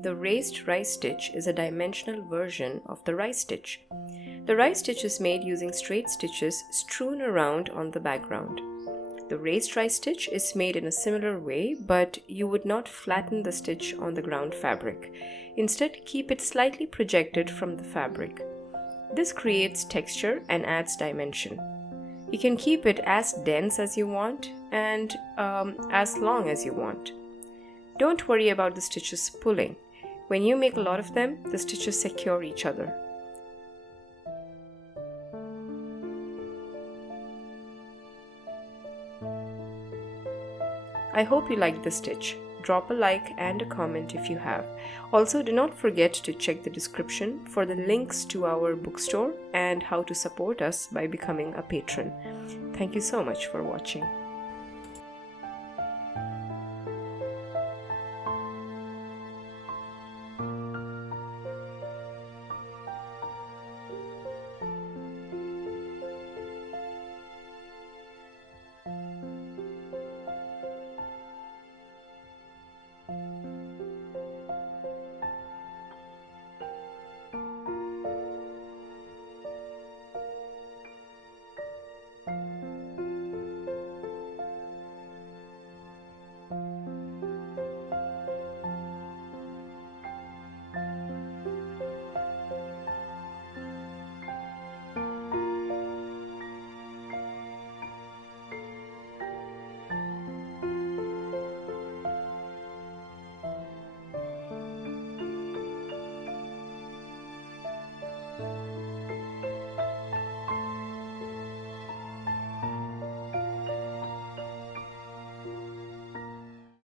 the raised rice stitch is a dimensional version of the rice stitch. The rice stitch is made using straight stitches strewn around on the background. The raised rice stitch is made in a similar way, but you would not flatten the stitch on the ground fabric. Instead, keep it slightly projected from the fabric. This creates texture and adds dimension. You can keep it as dense as you want and as long as you want. Don't worry about the stitches pulling. When you make a lot of them, the stitches secure each other. I hope you liked the stitch. Drop a like and a comment if you have. Also, do not forget to check the description for the links to our bookstore and how to support us by becoming a patron. Thank you so much for watching.